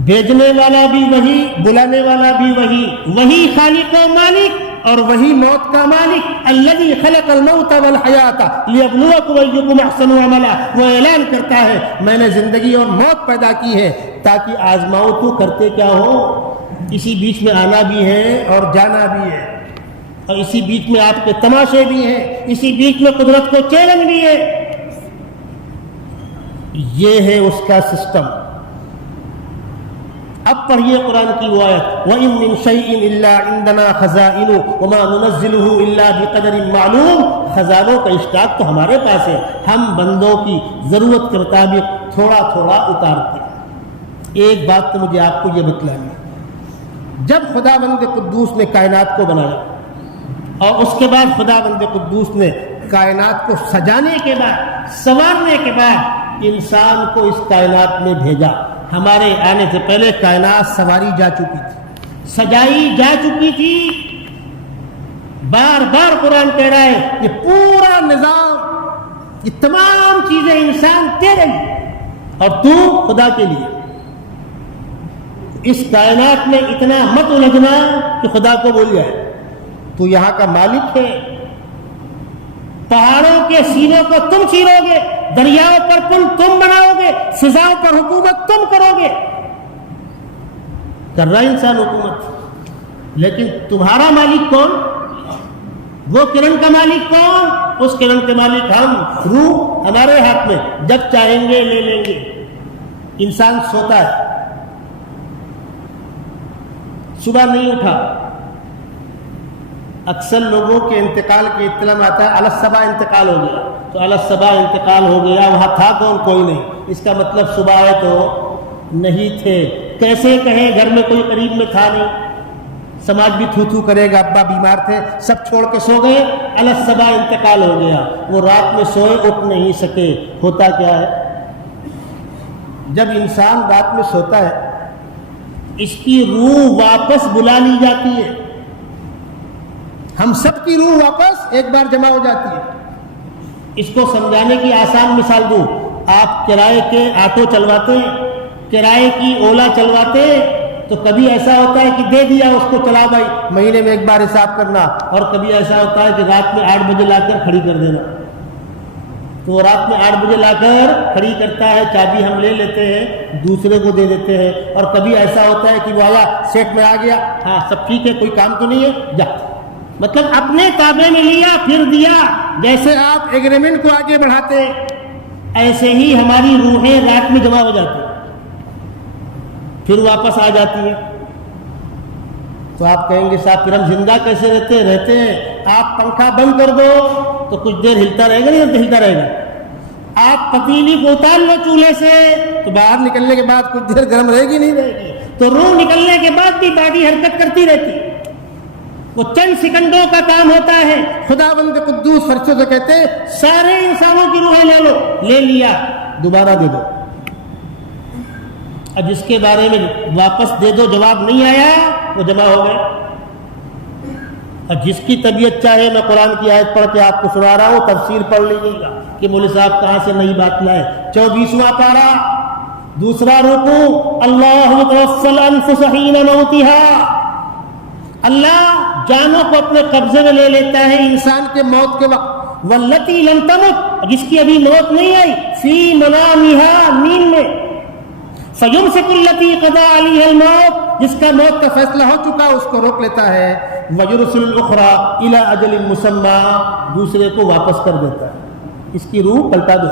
بھیجنے والا بھی وہی، بلانے والا بھی وہی، وہی خالق و مالک اور وہی موت کا مالک. الذی خلق الموت والحیات لیبلوکم ایکم احسن عملا. وہ اعلان کرتا ہے میں نے زندگی اور موت پیدا کی ہے تاکہ آزماؤ تو کرتے کیا ہو. اسی بیچ میں آنا بھی ہے اور جانا بھی ہے، اور اسی بیچ میں آپ کے تماشے بھی ہیں، اسی بیچ میں قدرت کو چیلنج بھی ہے. یہ ہے اس کا سسٹم. اب پڑھیے قرآن کی وہ آیت، وَإِن مِّن شَيْءٍ إِلَّا عِندَنَا خَزَائِنُهُ وَمَا نُنَزِّلُهُ إِلَّا بِقَدَرٍ مَّعْلُومٍ. خزانوں کا اسٹاک تو ہمارے پاس ہے، ہم بندوں کی ضرورت کے مطابق تھوڑا تھوڑا اتارتے ہیں. ایک بات تو مجھے آپ کو یہ بتلانی ہے، جب خداوند قدوس نے کائنات کو بنایا اور اس کے بعد خداوند قدوس نے کائنات کو سجانے کے بعد، سنوارنے کے بعد انسان کو اس کائنات میں بھیجا. ہمارے آنے سے پہلے کائنات سواری جا چکی تھی، سجائی جا چکی تھی. بار بار قرآن کہہ رہا ہے یہ پورا نظام، یہ تمام چیزیں انسان تیرے لیے اور تو خدا کے لیے. اس کائنات میں اتنا مت الجھنا کہ خدا کو بھول جائے. تو یہاں کا مالک ہے. پہاڑوں کے سینوں کو تم چیرو گے، دریاؤں پر پل تم بناؤ گے، فضاؤں پر حکومت تم کرو گے. کر رہا انسان حکومت، لیکن تمہارا مالک کون؟ وہ کرن کا مالک کون؟ اس کرن کے مالک ہم. روح ہمارے ہاتھ میں، جب چاہیں گے لے لیں گے. انسان سوتا ہے، صبح نہیں اٹھا. اکثر لوگوں کے انتقال کے اطلاع میں آتا ہے الصبح انتقال ہو گیا، تو الصبح انتقال ہو گیا، وہاں تھا کون؟ کوئی نہیں. اس کا مطلب صبح ہے تو نہیں تھے. کیسے کہیں گھر میں کوئی قریب میں تھا نہیں، سماج بھی تھو تھو کرے گا، ابا بیمار تھے سب چھوڑ کے سو گئے، الصبح انتقال ہو گیا. وہ رات میں سوئے، اٹھ نہیں سکے. ہوتا کیا ہے؟ جب انسان رات میں سوتا ہے اس کی روح واپس بلا لی جاتی ہے. ہم سب کی روح واپس ایک بار جمع ہو جاتی ہے. اس کو سمجھانے کی آسان مثال دوں. آپ کرائے کے آٹو چلواتے ہیں، کرائے کی اولا چلواتے ہیں، تو کبھی ایسا ہوتا ہے کہ دے دیا اس کو، چلا بھائی، مہینے میں ایک بار حساب کرنا. اور کبھی ایسا ہوتا ہے کہ رات میں 8 بجے لا کر کھڑی کر دینا. تو وہ رات میں 8 بجے لا کر کھڑی کرتا ہے، چابی ہم لے لیتے ہیں، دوسرے کو دے دیتے ہیں. اور کبھی ایسا ہوتا ہے کہ وہ آیا، سیٹ میں آ گیا، ہاں سب ٹھیک ہے، کوئی کام تو نہیں ہے، جا. مطلب اپنے تابع میں لیا پھر دیا. جیسے آپ ایگریمنٹ کو آگے بڑھاتے ایسے ہی ہماری روحیں رات میں جمع ہو جاتی پھر واپس آ جاتی ہیں. تو آپ کہیں گے صاحب پھر ہم زندہ کیسے رہتے ہیں؟ آپ پنکھا بند کر دو تو کچھ دیر ہلتا رہے گا، نہیں ہلتا رہے گا. آپ پتیلی کو اتار لو چولہے سے تو باہر نکلنے کے بعد کچھ دیر گرم رہے گی نہیں رہے گی. تو تو روح نکلنے کے بعد بھی باڈی حرکت کرتی رہتی، وہ چند سیکنڈوں کا کام ہوتا ہے۔ خداوند قدوس فرشتوں سے کہتے ہیں سارے انسانوں کی روحیں لے لو، لے لیا، دوبارہ دے دو۔ اور جس کے بارے میں واپس دے دو جواب نہیں آیا وہ جمع ہو گئے۔ اور جس کی طبیعت چاہے میں قرآن کی آیت پڑھ کے آپ کو سنا رہا ہوں، تفسیر پڑھ لیجیے گا کہ مولوی صاحب کہاں سے نئی بات لائے۔ 24واں پارہ، دوسرا رکوع، اللہ یتوفی الانفس حین موتها، اللہ جانوں کو اپنے قبضے میں لے لیتا ہے انسان کے موت کے وقت۔ واللتی لم تمت، جس کی ابھی موت نہیں آئی، فی منامها، نیند میں۔ فیمسک التی قضی علیہا الموت، جس کا موت کا فیصلہ ہو چکا اس کو روک لیتا ہے۔ ویرسل الاخری الی اجل مسمی، دوسرے کو واپس کر دیتا ہے۔ اس کی روح پلٹا دو،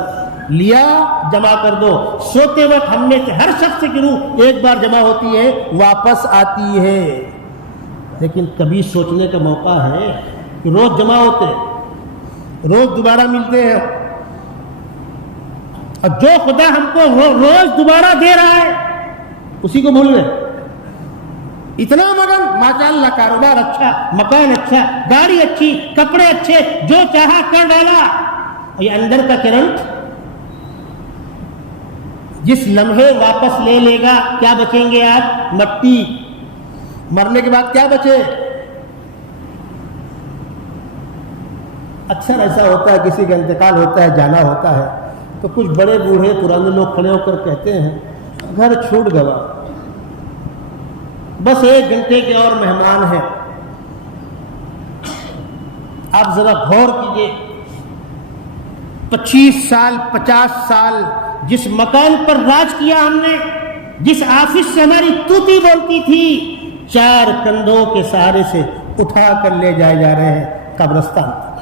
لیا جمع کر دو۔ سوتے وقت ہم میں سے ہر شخص کی روح ایک بار جمع ہوتی ہے، واپس آتی ہے، لیکن کبھی سوچنے کا موقع ہے کہ روز جمع ہوتے ہیں، روز دوبارہ ملتے ہیں، اور جو خدا ہم کو روز دوبارہ دے رہا ہے اسی کو بھول گئے۔ اتنا مگن، ماشاءاللہ کاروبار اچھا، مکان اچھا، گاڑی اچھی، کپڑے اچھے، جو چاہا کر ڈالا۔ یہ اندر کا کرنٹ جس لمحے واپس لے لے گا کیا بچیں گے آپ؟ مٹی۔ مرنے کے بعد کیا بچے؟ اکثر ایسا ہوتا ہے کسی کا انتقال ہوتا ہے، جانا ہوتا ہے، تو کچھ بڑے بوڑھے پرانے لوگ کھڑے ہو کر کہتے ہیں گھر چھوٹ گیا، بس 1 گھنٹے کے اور مہمان ہیں۔ آپ ذرا غور کیجئے، 25 سال 50 سال جس مکان پر راج کیا ہم نے، جس آفس سے ہماری توتی بولتی تھی، 4 کندھوں کے سہارے سے اٹھا کر لے جائے جا رہے ہیں قبرستان تک،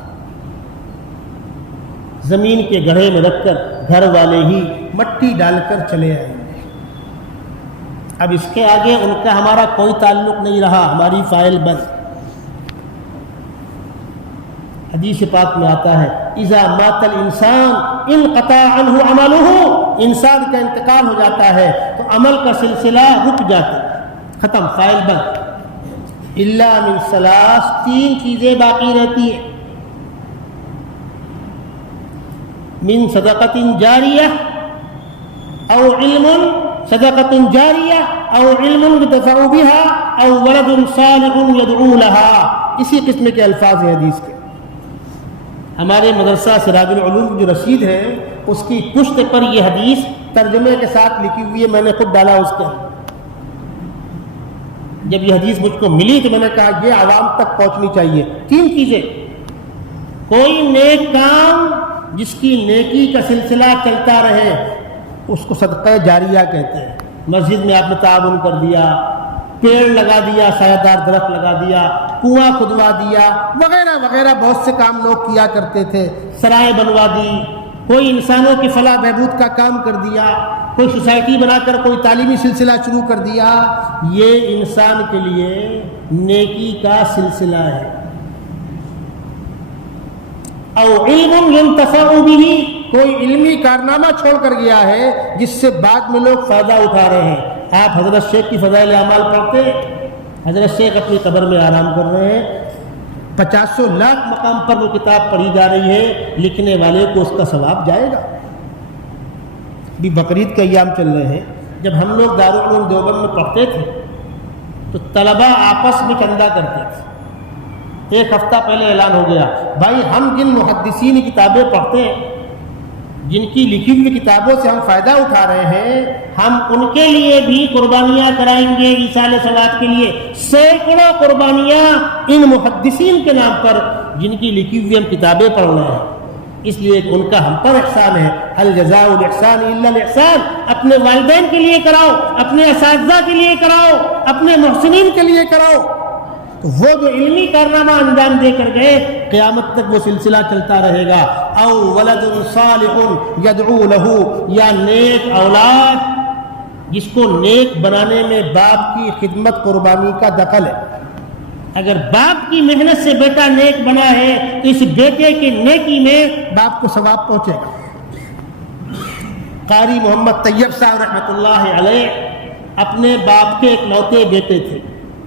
زمین کے گڑھے میں رکھ کر گھر والے ہی مٹی ڈال کر چلے آئیں گے۔ اب اس کے آگے ان کا ہمارا کوئی تعلق نہیں رہا، ہماری فائل بند۔ حدیث پاک میں آتا ہے اذا مات الانسان انقطع عنہ عملہ، انسان کا انتقال ہو جاتا ہے تو عمل کا سلسلہ رک جاتا ہے، ختم، فائل بند۔ الا من ثلاث، 3 چیزیں باقی رہتی ہیں، من صدقۃ جاریہ او علم، صدقۃ جاریہ او علم ينتفع بها او ولد صالح يدعو لها، اسی قسم کے الفاظ ہیں حدیث کے۔ ہمارے مدرسہ سراج العلوم کی جو رسید ہے اس کی پشت پر یہ حدیث ترجمے کے ساتھ لکھی ہوئی ہے، میں نے خود ڈالا اس کا۔ جب یہ حدیث مجھ کو ملی تو میں نے کہا یہ عوام تک پہنچنی چاہیے۔ 3 چیزیں، کوئی نیک کام جس کی نیکی کا سلسلہ چلتا رہے اس کو صدقہ جاریہ کہتے ہیں۔ مسجد میں آپ نے تعاون کر دیا، پیڑ لگا دیا، سایہ دار درخت لگا دیا، کنواں کھدوا دیا، وغیرہ وغیرہ بہت سے کام لوگ کیا کرتے تھے، سرائیں بنوا دی، کوئی انسانوں کی فلاح بہبود کا کام کر دیا، کوئی سوسائٹی بنا کر کوئی تعلیمی سلسلہ شروع کر دیا، یہ انسان کے لیے نیکی کا سلسلہ ہے۔ او علم ينتفع به، کوئی علمی کارنامہ چھوڑ کر گیا ہے جس سے بعد میں لوگ فائدہ اٹھا رہے ہیں۔ آپ حضرت شیخ کی فضائل اعمال پڑھتے ہیں، حضرت شیخ اپنی قبر میں آرام کر رہے ہیں، 50 لاکھ مقام پر وہ کتاب پڑھی جا رہی ہے، لکھنے والے کو اس کا ثواب جائے گا۔ بھی بقرعید کے ایام چل رہے ہیں، جب ہم لوگ دارالعلوم دیوبند میں پڑھتے تھے تو طلباء آپس میں چندہ کرتے تھے۔ 1 ہفتہ پہلے اعلان ہو گیا بھائی ہم جن محدثین کی کتابیں پڑھتے ہیں، جن کی لکھی ہوئی کتابوں سے ہم فائدہ اٹھا رہے ہیں، ہم ان کے لیے بھی قربانیاں کرائیں گے ایصال ثواب کے لیے، سینکڑوں قربانیاں ان محدثین کے نام پر جن کی لکھی ہوئی ہم کتابیں پڑھ رہے ہیں۔ اس لیے ان کا ہم پر احسان ہے، هل جزاء الاحسان الا الاحسان۔ اپنے والدین کے لیے کراؤ، اپنے اساتذہ کے لیے کراؤ، اپنے محسنین کے لیے کراؤ، تو وہ جو علمی کارنامہ انجام دے کر گئے قیامت تک وہ سلسلہ چلتا رہے گا۔ او ولد صالح يدعو له، یا نیک اولاد جس کو نیک بنانے میں باپ کی خدمت قربانی کا دخل ہے۔ اگر باپ کی محنت سے بیٹا نیک بنا ہے تو اس بیٹے کی نیکی میں باپ کو ثواب پہنچے گا۔ قاری محمد طیب صاحب رحمۃ اللہ علیہ اپنے باپ کے اکلوتے بیٹے تھے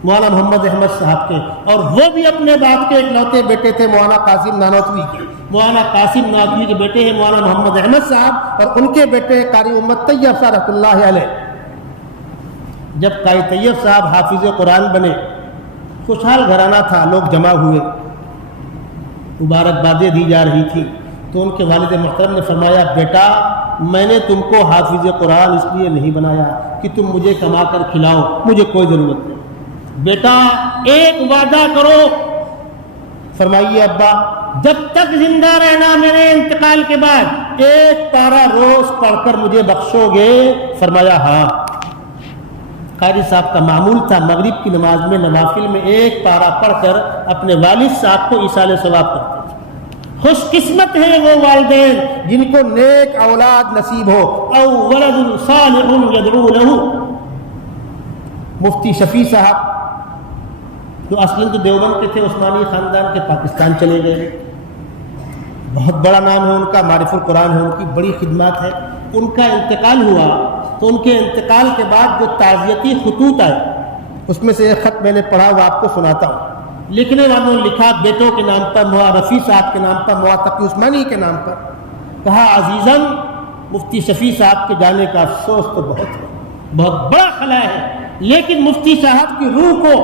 مولانا محمد احمد صاحب کے، اور وہ بھی اپنے باپ کے اکلوتے بیٹے تھے مولانا قاسم نانوتوی کے۔ مولانا قاسم نانوتوی کے بیٹے ہیں مولانا محمد احمد صاحب، اور ان کے بیٹے قاری امت طیب صاحب رحمۃ اللہ علیہ۔ جب قاری طیب صاحب حافظ قرآن بنے، خوشحال گھرانہ تھا، لوگ جمع ہوئے، مبارکبادیں دی جا رہی تھی، تو ان کے والد محترم نے فرمایا بیٹا میں نے تم کو حافظ قرآن اس لیے نہیں بنایا کہ تم مجھے کما کر کھلاؤ، مجھے کوئی ضرورت نہیں، بیٹا ایک وعدہ کرو۔ فرمائیے ابا جب تک زندہ رہنا میرے انتقال کے بعد ایک پارہ روز پڑھ کر مجھے بخشو گے؟ فرمایا ہاں۔ قاری صاحب کا معمول تھا مغرب کی نماز میں نوافل میں ایک پارہ پڑھ کر اپنے والد صاحب کو ایصال ثواب کرتے تھے۔ خوش قسمت ہیں وہ والدین جن کو نیک اولاد نصیب ہو، او ولد صالح یدعو لہ۔ مفتی شفیع صاحب جو اصلاً تو دیوبند کے تھے، عثمانی خاندان کے، پاکستان چلے گئے، بہت بڑا نام ہے ان کا، معرف القرآن ہے، ان کی بڑی خدمات ہے۔ ان کا انتقال ہوا تو ان کے انتقال کے بعد جو تعزیتی خطوط آئے اس میں سے ایک خط میں نے پڑھا، وہ آپ کو سناتا ہوں۔ لکھنے والوں نے لکھا بیٹوں کے نام پر، موا رفیع صاحب کے نام پر، موا تقی عثمانی کے نام پر، کہا عزیزاً مفتی شفیع صاحب کے جانے کا افسوس تو بہت ہے، بہت بڑا خلا ہے، لیکن مفتی صاحب کی روح کو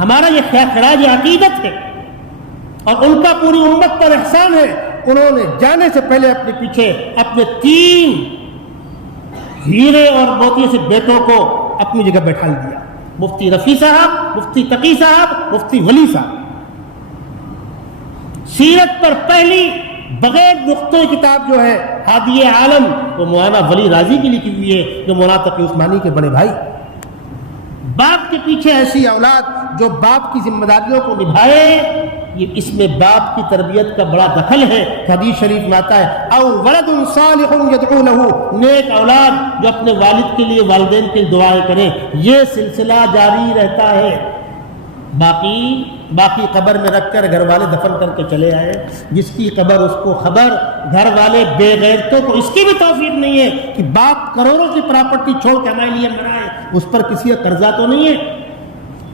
ہمارا یہ خراج عقیدت ہے اور ان کا پوری امت پر احسان ہے، انہوں نے جانے سے پہلے اپنے پیچھے اپنے 3 ہیرے اور موتی سے بیٹوں کو اپنی جگہ بیٹھا دیا، مفتی رفیع صاحب، مفتی تقی صاحب، مفتی ولی صاحب۔ سیرت پر پہلی بغیر نقطۂ کتاب جو ہے ہادی عالم، وہ مولانا ولی راضی کی لکھی ہوئی ہے، جو مولانا تقی عثمانی کے بڑے بھائی۔ باپ کے پیچھے ایسی اولاد جو باپ کی ذمہ داریوں کو نبھائے، یہ اس میں باپ کی تربیت کا بڑا دخل ہے۔ حدیث شریف میں آتا ہے او ولد صالح یدعو لہ، نیک اولاد جو اپنے والد کے لیے، والدین کے لیے دعائیں کریں، یہ سلسلہ جاری رہتا ہے۔ باقی قبر میں رکھ کر گھر والے دفن کر کے چلے آئے، جس کی قبر اس کو خبر، گھر والے بے غیرتوں کو اس کی بھی توفیق نہیں ہے کہ باپ کروڑوں کی پراپرٹی چھوڑ کے ہمارے لیے مرائے، اس پر کسی کا قرضہ تو نہیں ہے۔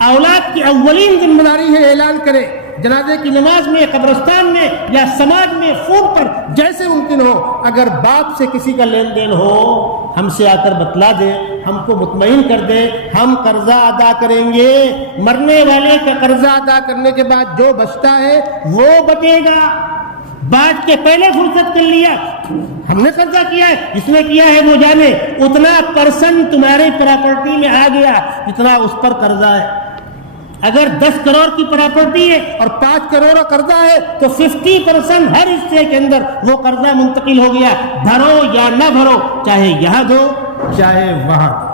اولاد کی اولین ذمہ داری ہے اعلان کرے، جنازے کی نماز میں، قبرستان میں یا سماج میں، فون پر، جیسے ممکن ہو، اگر باپ سے کسی کا لین دین ہو ہم سے آ کر بتلا دے، ہم کو مطمئن کر دے، ہم قرضہ ادا کریں گے۔ مرنے والے کا قرضہ ادا کرنے کے بعد جو بچتا ہے وہ بچے گا، بات کے پہلے فرصت کر لیا، ہم نے قرضہ کیا ہے، جس نے کیا ہے وہ جانے، اتنا % تمہاری پراپرٹی میں آ گیا جتنا اس پر قرضہ ہے۔ اگر 10 کروڑ کی پراپرٹی ہے اور 5 کروڑ کا قرضہ ہے تو 50% ہر حصے کے اندر وہ قرضہ منتقل ہو گیا، بھرو یا نہ بھرو، چاہے یہاں دو چاہے وہاں دو۔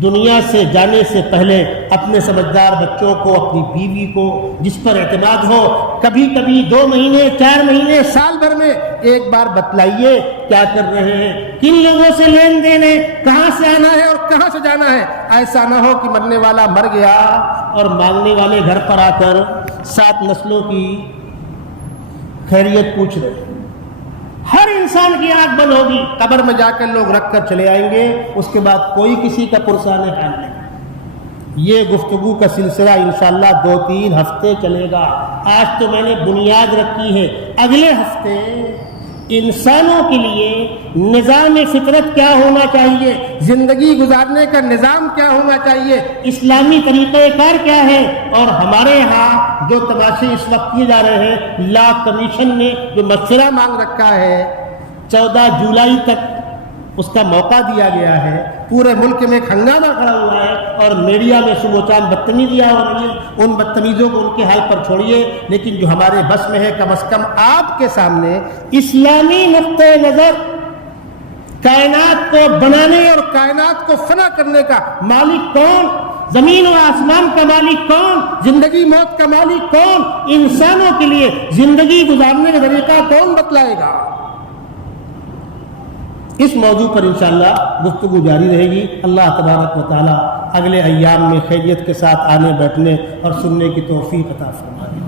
دنیا سے جانے سے پہلے اپنے سمجھدار بچوں کو، اپنی بیوی کو جس پر اعتماد ہو، کبھی کبھی 2 مہینے، 4 مہینے، سال بھر میں ایک بار بتلائیے کیا کر رہے ہیں، کن لوگوں سے لین دین ہے، کہاں سے آنا ہے اور کہاں سے جانا ہے۔ ایسا نہ ہو کہ مرنے والا مر گیا اور مانگنے والے گھر پر آ کر 7 نسلوں کی خیریت پوچھ رہے۔ ہر انسان کی آنکھ بند ہوگی، قبر میں جا کر لوگ رکھ کر چلے آئیں گے، اس کے بعد کوئی کسی کا پرسان حال نہیں۔ یہ گفتگو کا سلسلہ انشاءاللہ 2-3 ہفتے چلے گا۔ آج تو میں نے بنیاد رکھی ہے، اگلے ہفتے انسانوں کے لیے نظام فطرت کیا ہونا چاہیے، زندگی گزارنے کا نظام کیا ہونا چاہیے، اسلامی طریقہ کار کیا ہے، اور ہمارے ہاں جو تماشے اس وقت کیے جا رہے ہیں، لا کمیشن نے جو مشورہ مانگ رکھا ہے 14 جولائی تک اس کا موقع دیا گیا ہے، پورے ملک میں ایک ہنگامہ کھڑا ہوا ہے اور میڈیا میں صبح و شام بدتمیزیاں ہو رہی ہیں۔ ان بدتمیزوں کو ان کے حال پر چھوڑیے، لیکن جو ہمارے بس میں ہے کم از کم آپ کے سامنے اسلامی نقطۂ نظر، کائنات کو بنانے اور کائنات کو فنا کرنے کا مالک کون، زمین و آسمان کا مالک کون، زندگی موت کا مالک کون، انسانوں کے لیے زندگی گزارنے کا طریقہ کون بتلائے گا۔ اس موضوع پر انشاءاللہ گفتگو جاری رہے گی۔ اللہ تبارک و تعالی اگلے ایام میں خیریت کے ساتھ آنے، بیٹھنے اور سننے کی توفیق عطا فرمائے۔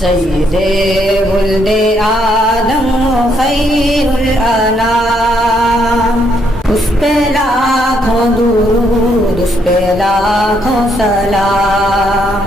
سید ولد عالم خیر الانام